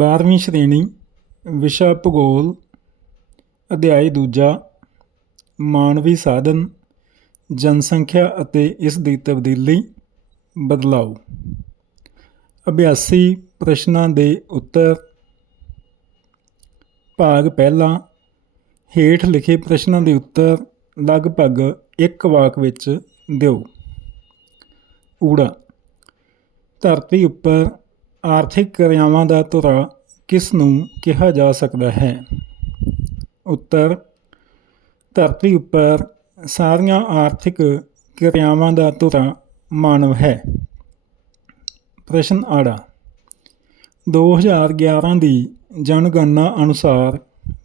12ਵੀਂ ਸ਼੍ਰੇਣੀ, ਵਿਸ਼ਾ ਭੂਗੋਲ, ਅਧਿਆਇ ਦੂਜਾ, ਮਾਨਵੀ ਸਾਧਨ, ਜਨਸੰਖਿਆ ਅਤੇ ਇਸ ਦੀ ਤਬਦੀਲੀ ਬਦਲਾਓ। ਅਭਿਆਸੀ ਪ੍ਰਸ਼ਨਾਂ ਦੇ ਉੱਤਰ। ਭਾਗ ਪਹਿਲਾ, ਹੇਠ ਲਿਖੇ ਪ੍ਰਸ਼ਨਾਂ ਦੇ ਉੱਤਰ ਲਗਭਗ ਇੱਕ ਵਾਕ ਵਿੱਚ ਦਿਓ। ਊੜਾ, ਧਰਤੀ ਉੱਪਰ ਆਰਥਿਕ ਕਿਰਿਆਵਾਂ ਦਾ ਧੁਰਾ ਕਿਸ ਨੂੰ ਕਿਹਾ ਜਾ ਸਕਦਾ ਹੈ? ਉੱਤਰ, ਧਰਤੀ ਉੱਪਰ ਸਾਰੀਆਂ ਆਰਥਿਕ ਕਿਰਿਆਵਾਂ ਦਾ ਧੁਰਾ ਮਾਨਵ ਹੈ। ਪ੍ਰਸ਼ਨ ਆੜਾ 2011 ਦੀ ਜਨਗਣਨਾ ਅਨੁਸਾਰ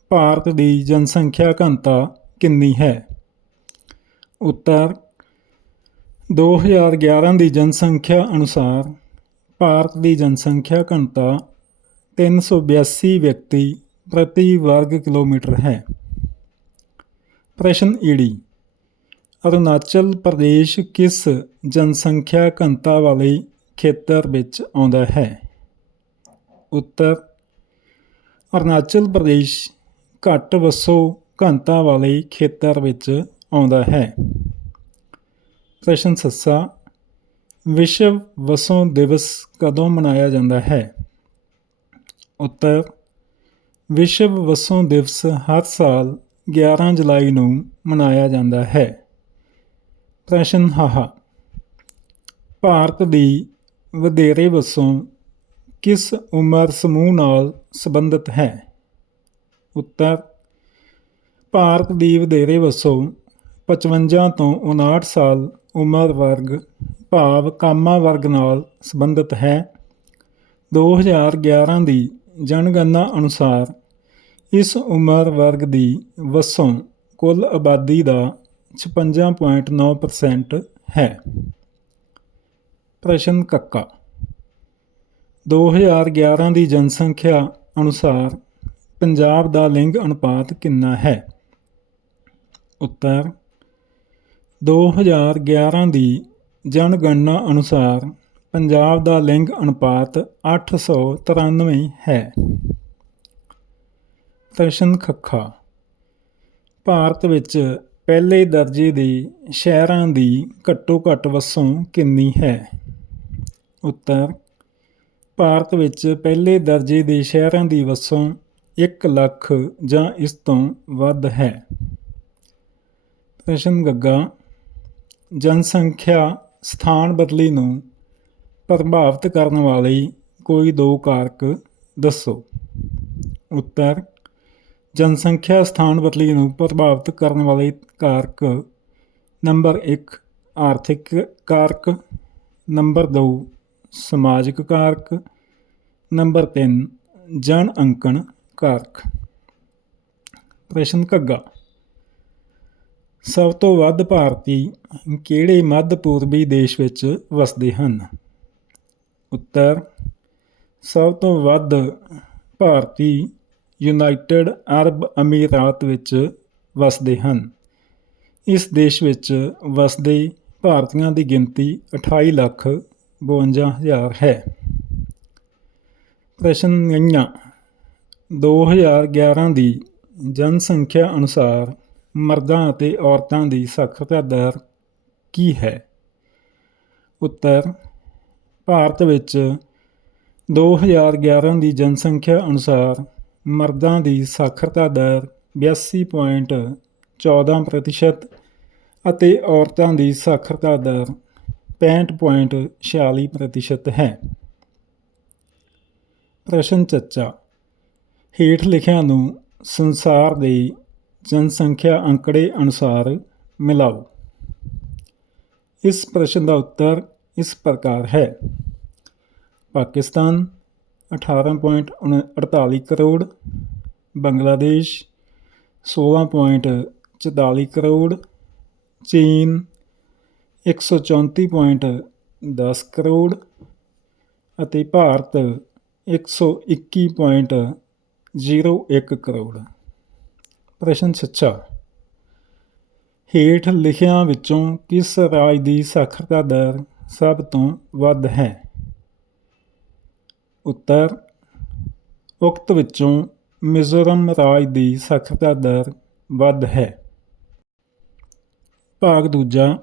ਭਾਰਤ ਦੀ ਜਨਸੰਖਿਆ ਘਣਤਾ ਕਿੰਨੀ ਹੈ? ਉੱਤਰ 2011 ਦੀ ਜਨਸੰਖਿਆ ਅਨੁਸਾਰ ਭਾਰਤ ਦੀ ਜਨਸੰਖਿਆ ਘਣਤਾ 382 ਵਿਅਕਤੀ ਪ੍ਰਤੀ ਵਰਗ ਕਿਲੋਮੀਟਰ ਹੈ। ਪ੍ਰਸ਼ਨ ਈੜੀ ਅਰੁਣਾਚਲ ਪ੍ਰਦੇਸ਼ ਕਿਸ ਜਨਸੰਖਿਆ ਘਣਤਾ ਵਾਲੇ ਖੇਤਰ ਵਿੱਚ ਆਉਂਦਾ ਹੈ? ਉੱਤਰ, ਅਰੁਣਾਚਲ ਪ੍ਰਦੇਸ਼ ਘੱਟ ਵਸੋਂ ਘਣਤਾ ਵਾਲੇ ਖੇਤਰ ਵਿੱਚ ਆਉਂਦਾ ਹੈ। ਪ੍ਰਸ਼ਨ ਸੱਸਾ ਵਿਸ਼ਵ ਵਸੋਂ ਦਿਵਸ ਕਦੋਂ ਮਨਾਇਆ ਜਾਂਦਾ ਹੈ? ਉੱਤਰ, ਵਿਸ਼ਵ ਵਸੋਂ ਦਿਵਸ ਹਰ ਸਾਲ 11 ਜੁਲਾਈ ਨੂੰ ਮਨਾਇਆ ਜਾਂਦਾ ਹੈ। ਪ੍ਰਸ਼ਨ ਹਾਹਾ ਭਾਰਤ ਦੀ ਵਧੇਰੇ ਵਸੋਂ ਕਿਸ ਉਮਰ ਸਮੂਹ ਨਾਲ ਸੰਬੰਧਿਤ ਹੈ? ਉੱਤਰ, ਭਾਰਤ ਦੀ ਵਧੇਰੇ ਵਸੋਂ 55 ਤੋਂ 59 ਸਾਲ ਉਮਰ ਵਰਗ ਭਾਵ ਕਾਮਾ ਵਰਗ ਨਾਲ ਸੰਬੰਧਿਤ ਹੈ। 2011 ਦੀ ਜਨਗਣਨਾ ਅਨੁਸਾਰ ਇਸ ਉਮਰ ਵਰਗ ਦੀ ਵਸੋਂ ਕੁੱਲ ਆਬਾਦੀ ਦਾ 56.9% ਹੈ। ਪ੍ਰਸ਼ਨ ਕੱਕਾ। 2011 ਦੀ ਜਨਸੰਖਿਆ ਅਨੁਸਾਰ ਪੰਜਾਬ ਦਾ ਲਿੰਗ ਅਨੁਪਾਤ ਕਿੰਨਾ ਹੈ? ਉੱਤਰ 2011 ਦੀ ਜਨਗਣਨਾ ਅਨੁਸਾਰ ਪੰਜਾਬ ਦਾ ਲਿੰਗ ਅਨੁਪਾਤ 893 ਹੈ। ਪ੍ਰਸ਼ਨ ਖੱਖਾ, ਭਾਰਤ ਵਿੱਚ ਪਹਿਲੇ ਦਰਜੇ ਦੇ ਸ਼ਹਿਰਾਂ ਦੀ ਘੱਟੋ ਘੱਟ ਵਸੋਂ ਕਿੰਨੀ ਹੈ? ਉੱਤਰ, ਭਾਰਤ ਵਿੱਚ ਪਹਿਲੇ ਦਰਜੇ ਦੇ ਸ਼ਹਿਰਾਂ ਦੀ ਵਸੋਂ 1 ਲੱਖ ਜਾਂ ਇਸ ਤੋਂ ਵੱਧ ਹੈ। ਪ੍ਰਸ਼ਨ ਗੱਗਾ, ਜਨਸੰਖਿਆ ਸਥਾਨ ਬਦਲੀ ਨੂੰ ਪ੍ਰਭਾਵਿਤ ਕਰਨ ਵਾਲੇ ਕੋਈ ਦੋ ਕਾਰਕ ਦੱਸੋ। ਉੱਤਰ, ਜਨਸੰਖਿਆ ਸਥਾਨ ਬਦਲੀ ਨੂੰ ਪ੍ਰਭਾਵਿਤ ਕਰਨ ਵਾਲੇ ਕਾਰਕ ਨੰਬਰ 1 ਆਰਥਿਕ ਕਾਰਕ ਨੰਬਰ 2 ਸਮਾਜਿਕ ਕਾਰਕ ਨੰਬਰ 3 ਜਨ ਅੰਕਣ ਕਾਰਕ। ਪ੍ਰਸ਼ਨ ਘੱਗਾ। ਸਭ ਤੋਂ ਵੱਧ ਭਾਰਤੀ ਕਿਹੜੇ ਮੱਧ ਪੂਰਬੀ ਦੇਸ਼ ਵਿੱਚ ਵਸਦੇ ਹਨ? ਉੱਤਰ, ਸਭ ਤੋਂ ਵੱਧ ਭਾਰਤੀ ਯੂਨਾਈਟਿਡ ਅਰਬ ਅਮੀਰਾਤ ਵਿੱਚ ਵਸਦੇ ਹਨ। ਇਸ ਦੇਸ਼ ਵਿੱਚ ਵਸਦੇ ਭਾਰਤੀਆਂ ਦੀ ਗਿਣਤੀ 28 ਲੱਖ 52 ਹਜ਼ਾਰ ਹੈ। ਪ੍ਰਸ਼ਨ ਗਈਆਂ 2011 ਦੀ ਜਨਸੰਖਿਆ ਅਨੁਸਾਰ ਮਰਦਾਂ ਅਤੇ ਔਰਤਾਂ ਦੀ ਸਾਖਰਤਾ ਦਰ ਕੀ ਹੈ? ਉੱਤਰ, ਭਾਰਤ ਵਿੱਚ 2011 ਦੀ ਜਨਸੰਖਿਆ ਅਨੁਸਾਰ ਮਰਦਾਂ ਦੀ ਸਾਖਰਤਾ ਦਰ 82.14% ਅਤੇ ਔਰਤਾਂ ਦੀ ਸਾਖਰਤਾ ਦਰ 65.46% ਹੈ। ਪ੍ਰਸ਼ਨ ਚੱਚਾ, ਹੇਠ ਲਿਖਿਆਂ ਨੂੰ ਸੰਸਾਰ ਦੇ ਜਨਸੰਖਿਆ ਅੰਕੜੇ ਅਨੁਸਾਰ ਮਿਲਾਓ। ਇਸ ਪ੍ਰਸ਼ਨ ਦਾ ਉੱਤਰ ਇਸ ਪ੍ਰਕਾਰ ਹੈ। ਪਾਕਿਸਤਾਨ 18.48 ਕਰੋੜ। ਬੰਗਲਾਦੇਸ਼ 16.44 ਕਰੋੜ। ਚੀਨ 134.10 ਕਰੋੜ। ਅਤੇ ਭਾਰਤ 121.01 ਕਰੋੜ। ਪ੍ਰਸ਼ਨ ਸੱਚਾ ਹੇਠ ਲਿਖਿਆਂ ਵਿੱਚੋਂ ਕਿਸ ਰਾਜ ਦੀ ਸਾਖਰਤਾ ਦਰ ਸਭ ਤੋਂ ਵੱਧ ਹੈ? ਉੱਤਰ, ਉਕਤ ਵਿੱਚੋਂ ਮਿਜ਼ੋਰਮ ਰਾਜ ਦੀ ਸਾਖਰਤਾ ਦਰ ਵੱਧ ਹੈ। ਭਾਗ ਦੂਜਾ,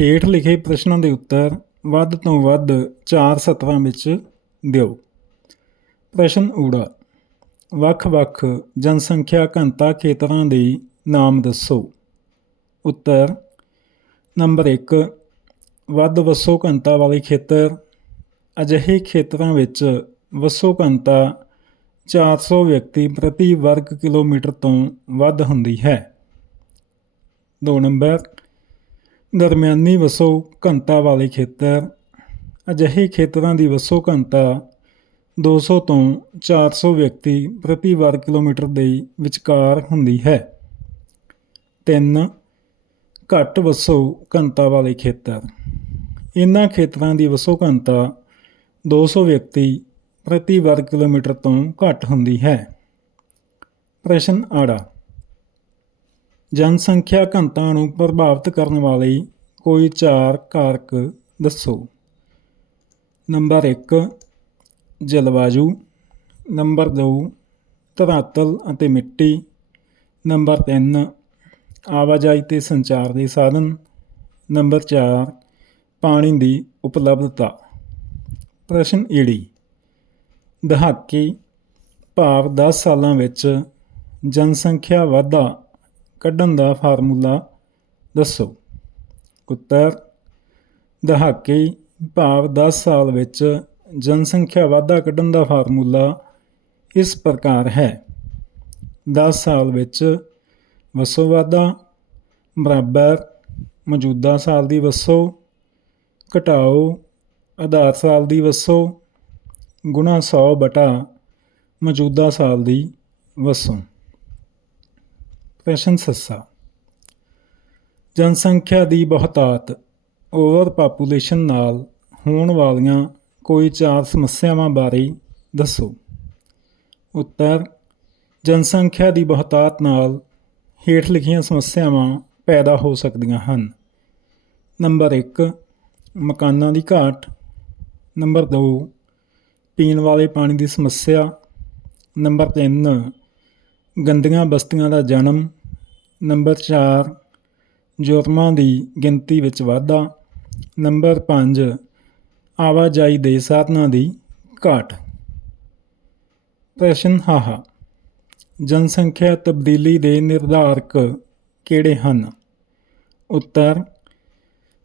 ਹੇਠ ਲਿਖੇ ਪ੍ਰਸ਼ਨਾਂ ਦੇ ਉੱਤਰ ਵੱਧ ਤੋਂ ਵੱਧ ਚਾਰ ਸਤਰਾਂ ਵਿੱਚ ਦਿਓ। ਪ੍ਰਸ਼ਨ ਊੜਾ ਵੱਖ-ਵੱਖ ਜਨਸੰਖਿਆ ਘਣਤਾ ਖੇਤਰਾਂ ਦੇ ਨਾਮ ਦੱਸੋ। ਉੱਤਰ, ਨੰਬਰ 1 ਵੱਧ ਵਸੋਂ ਘਣਤਾ ਵਾਲੇ ਖੇਤਰ। ਅਜਿਹੇ ਖੇਤਰਾਂ ਵਿੱਚ ਵਸੋਂ ਘਣਤਾ 400 ਵਿਅਕਤੀ ਪ੍ਰਤੀ ਵਰਗ ਕਿਲੋਮੀਟਰ ਤੋਂ ਵੱਧ ਹੁੰਦੀ ਹੈ। 2 ਨੰਬਰ, ਦਰਮਿਆਨੀ ਵਸੋਂ ਘਣਤਾ ਵਾਲੇ ਖੇਤਰ। ਅਜਿਹੇ ਖੇਤਰਾਂ ਦੀ ਵਸੋ ਘਣਤਾ 200 ਤੋਂ 400 ਵਿਅਕਤੀ ਪ੍ਰਤੀ ਵਰਗ ਕਿਲੋਮੀਟਰ ਦੇ ਵਿਚਕਾਰ ਹੁੰਦੀ ਹੈ। 3 ਘੱਟ ਵਸੋਂ ਘਣਤਾ ਵਾਲੇ ਖੇਤਰ। ਇਹਨਾਂ ਖੇਤਰਾਂ ਦੀ ਵਸੋਂ ਘਣਤਾ 200 ਵਿਅਕਤੀ ਪ੍ਰਤੀ ਵਰਗ ਕਿਲੋਮੀਟਰ ਤੋਂ ਘੱਟ ਹੁੰਦੀ ਹੈ। ਪ੍ਰਸ਼ਨ ਆੜਾ। ਜਨਸੰਖਿਆ ਘਣਤਾ ਨੂੰ ਪ੍ਰਭਾਵਿਤ ਕਰਨ ਵਾਲੇ ਕੋਈ ਚਾਰ ਕਾਰਕ ਦੱਸੋ। ਨੰਬਰ 1 ਜਲਵਾਯੂ, ਨੰਬਰ ਦੋ, ਧਰਾਤਲ ਅਤੇ ਮਿੱਟੀ, ਨੰਬਰ ਤਿੰਨ, ਆਵਾਜਾਈ ਅਤੇ ਸੰਚਾਰ ਦੇ ਸਾਧਨ, ਨੰਬਰ ਚਾਰ, ਪਾਣੀ ਦੀ ਉਪਲਬਧਤਾ। ਪ੍ਰਸ਼ਨ ਈੜੀ ਦਹਾਕੇ, ਭਾਵ 10 ਸਾਲਾਂ ਵਿੱਚ ਜਨਸੰਖਿਆ ਵਾਧਾ ਕੱਢਣ ਦਾ ਫਾਰਮੂਲਾ ਦੱਸੋ। ਉੱਤਰ, ਦਹਾਕੇ, ਭਾਵ 10 ਸਾਲ ਵਿੱਚ ਜਨਸੰਖਿਆ ਵਾਧਾ ਕੱਢਣ ਦਾ ਫਾਰਮੂਲਾ ਇਸ ਪ੍ਰਕਾਰ ਹੈ। 10 ਸਾਲ ਵਿੱਚ ਵਸੋਂ ਵਾਧਾ, ਬਰਾਬਰ ਮੌਜੂਦਾ ਸਾਲ ਦੀ ਵਸੋਂ, ਘਟਾਓ, ਆਧਾਰ ਸਾਲ ਦੀ ਵਸੋਂ, ਗੁਣਾ 100 ਬਟਾ ਮੌਜੂਦਾ ਸਾਲ ਦੀ ਵਸੋਂ। ਪ੍ਰਸ਼ਨ ਸੱਸਾ। ਜਨਸੰਖਿਆ ਦੀ ਬਹੁਤਾਤ ਓਵਰ ਪਾਪੂਲੇਸ਼ਨ ਨਾਲ ਹੋਣ ਵਾਲੀਆਂ ਕੋਈ ਚਾਰ ਸਮੱਸਿਆਵਾਂ ਬਾਰੇ ਦੱਸੋ। ਉੱਤਰ, ਜਨਸੰਖਿਆ ਦੀ ਬਹੁਤਾਤ ਨਾਲ ਹੇਠ ਲਿਖੀਆਂ ਸਮੱਸਿਆਵਾਂ ਪੈਦਾ ਹੋ ਸਕਦੀਆਂ ਹਨ। ਨੰਬਰ 1 ਮਕਾਨਾਂ ਦੀ ਘਾਟ। ਨੰਬਰ 2 ਪੀਣ ਵਾਲੇ ਪਾਣੀ ਦੀ ਸਮੱਸਿਆ। ਨੰਬਰ 3 ਗੰਦੀਆਂ ਬਸਤੀਆਂ ਦਾ ਜਨਮ। ਨੰਬਰ 4 ਜੁਰਮਾਂ ਦੀ ਗਿਣਤੀ ਵਿੱਚ ਵਾਧਾ। ਨੰਬਰ 5 ਆਵਾਜਾਈ ਦੇ ਸਾਧਨਾਂ ਦੀ ਘਾਟ। ਪ੍ਰਸ਼ਨ ਹਾਹਾ ਜਨਸੰਖਿਆ ਤਬਦੀਲੀ ਦੇ ਨਿਰਧਾਰਕ ਕਿਹੜੇ ਹਨ? ਉੱਤਰ,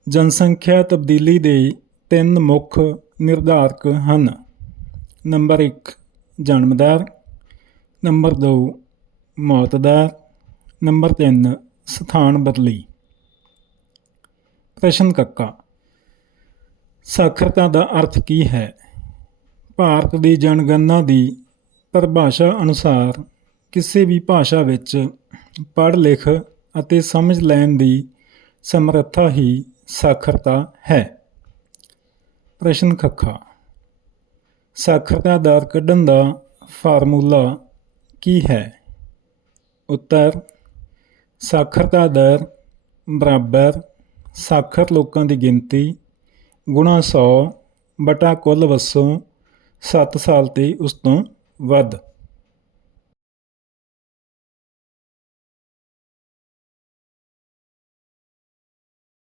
ਜਨਸੰਖਿਆ ਤਬਦੀਲੀ ਦੇ ਤਿੰਨ ਮੁੱਖ ਨਿਰਧਾਰਕ ਹਨ। ਨੰਬਰ 1 ਜਨਮ ਦਰ ਨੰਬਰ 2 ਮੌਤ ਦਰ ਨੰਬਰ 3 ਸਥਾਨ ਬਦਲੀ। ਪ੍ਰਸ਼ਨ ਕੱਕਾ। ਸਾਖਰਤਾ ਦਾ ਅਰਥ ਕੀ ਹੈ? ਭਾਰਤ ਦੀ ਜਨਗਣਨਾ ਦੀ ਪਰਿਭਾਸ਼ਾ ਅਨੁਸਾਰ ਕਿਸੇ ਵੀ ਭਾਸ਼ਾ ਵਿੱਚ ਪੜ੍ਹ, ਲਿਖ ਅਤੇ ਸਮਝ ਲੈਣ ਦੀ ਸਮਰੱਥਾ ਹੀ ਸਾਖਰਤਾ ਹੈ। ਪ੍ਰਸ਼ਨ ਖੱਖਾ ਸਾਖਰਤਾ ਦਰ ਕੱਢਣ ਦਾ ਫਾਰਮੂਲਾ ਕੀ ਹੈ? ਉੱਤਰ, ਸਾਖਰਤਾ ਦਰ ਬਰਾਬਰ ਸਾਖਰ ਲੋਕਾਂ ਦੀ ਗਿਣਤੀ ਗੁਣਾ 100 ਬਟਾ ਕੁੱਲ ਵਸੋਂ 7 ਸਾਲ ਤੇ ਉਸ ਤੋਂ ਵੱਧ।